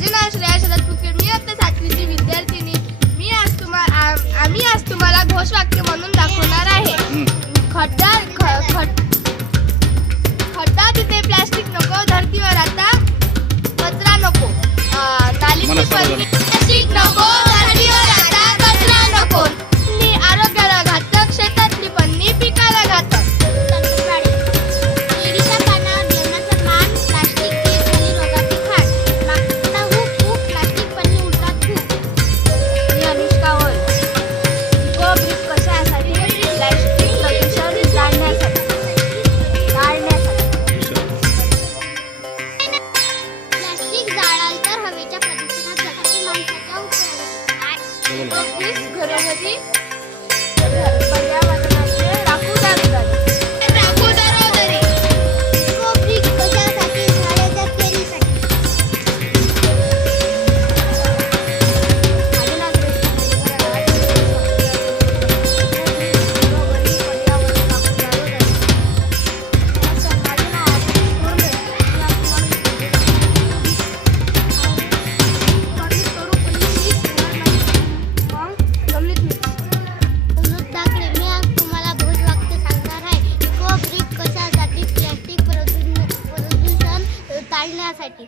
माझे नाव श्रेया शरद पुतके मी आता सातवीची विद्यार्थिनी. मी आज तुम्हाला आम्ही आज तुम्हाला घोषवाक्य म्हणून दाखवणार आहे. खड्डा खड्डा तिथे प्लास्टिक नको धरतीवर आता कचरा नको. नाली नको घरोहरी काढण्यासाठी